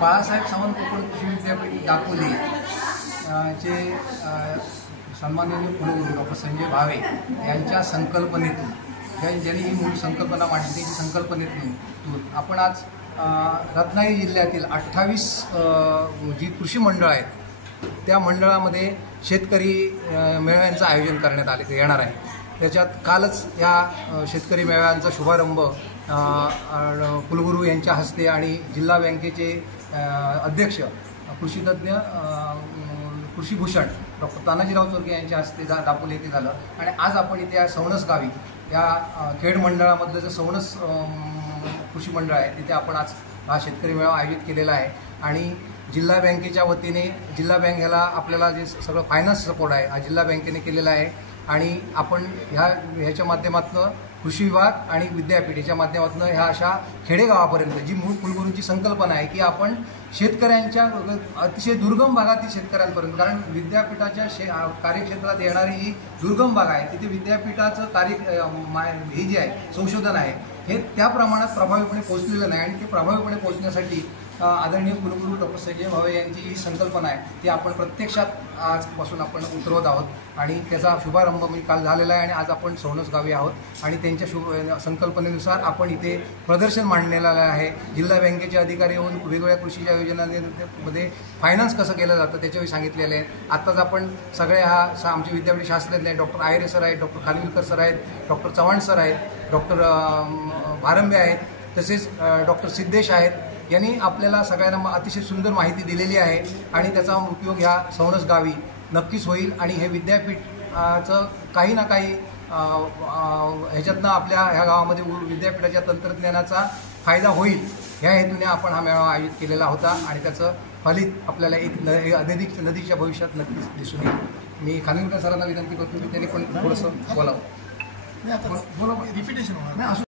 बाळासाहेब सावंत कोकण कृषी विद्यापीठ दापोली चे सन्माननीय कुलगुरू डॉक्टर संजय भावे यांच्या संकल्पनेतून ज्यांनी ही मूळ संकल्पना मांडली त्याची संकल्पनेतून आपण आज रत्नागिरी जिल्ह्यातील 28 जी कृषी मंडळं आहेत त्या मंडळामध्ये शेतकरी मेळाव्यांचं आयोजन करण्यात येणार आहे। त्याच्यात कालच या शेतकरी मेळाव्यांचा शुभारंभ कुलगुरू यांच्या हस्ते आणि जिल्हा बँकेचे अध्यक्ष कृषीतज्ञ कृषीभूषण डॉक्टर तानाजीराव चोरगे यांच्या हस्ते दापोली येथे झालं आणि आज आपण इथे सौणस गावी या खेड मंडळामधलं जे सौणस कृषी मंडळ आहे तिथे आपण आज हा शेतकरी मेळावा आयोजित केलेला आहे आणि जिल्हा बँकेच्या वतीने जिल्हा बँक ह्याला आपल्याला जे सगळं फायनान्स सपोर्ट आहे हा जिल्हा बँकेने केलेला आहे आणि आपण ह्याच्या माध्यमातून कृषी विभाग आणि विद्यापीठ याच्या माध्यमातून ह्या अशा खेडेगावापर्यंत जी मूळ कुलगुरूंची संकल्पना आहे की आपण शेतकऱ्यांच्या अतिशय दुर्गम भागातील शेतकऱ्यांपर्यंत, कारण विद्यापीठाच्या कार्यक्षेत्रात येणारी ही दुर्गम भाग आहे तिथे विद्यापीठाचं हे जे आहे संशोधन आहे हे त्या प्रमाणात प्रभावीपणे पोहोचलेलं नाही आणि ते प्रभावीपणे पोहोचण्यासाठी आदरणीय कुलगुरू डॉक्टर संजय भावे यांची ही संकल्पना आहे ती आपण प्रत्यक्षात आजपासून आपण उतरवत आहोत आणि त्याचा शुभारंभ काल झालेला आहे आणि आज आपण सौणस गावी आहोत आणि त्यांच्या संकल्पनेनुसार आपण इथे प्रदर्शन मांडलेलं आहे। जिल्हा बँकेचे अधिकारी येऊन वेगवेगळ्या कृषीच्या योजनांमध्ये फायनान्स कसं केलं जातं त्याच्याविषयी सांगितलेले आहे। आत्ताच आपण सगळे आमचे विद्यापीठ शास्त्रज्ञ आहेत, डॉक्टर आयरे सर आहेत, डॉक्टर खानविलकर सर आहेत, डॉक्टर चव्हाण सर आहेत, डॉक्टर भारंबे आहेत, तसेच डॉक्टर सिद्धेश आहेत यांनी आपल्याला सगळ्यांना अतिशय सुंदर माहिती दिलेली आहे आणि त्याचा उपयोग ह्या सौणस गावी नक्कीच होईल आणि हे विद्यापीठाचं काही ना काही ह्याच्यातनं आपल्या ह्या गावामध्ये विद्यापीठाच्या तंत्रज्ञानाचा फायदा होईल ह्या हेतूने आपण हा मेळावा आयोजित केलेला होता आणि त्याचं फलित आपल्याला एक नदीच्या भविष्यात नक्कीच दिसून येईल। मी खानविलकर सरांना विनंती करतो की त्यांनी पण थोडंसं बोलावं। रिपिटेशन होणार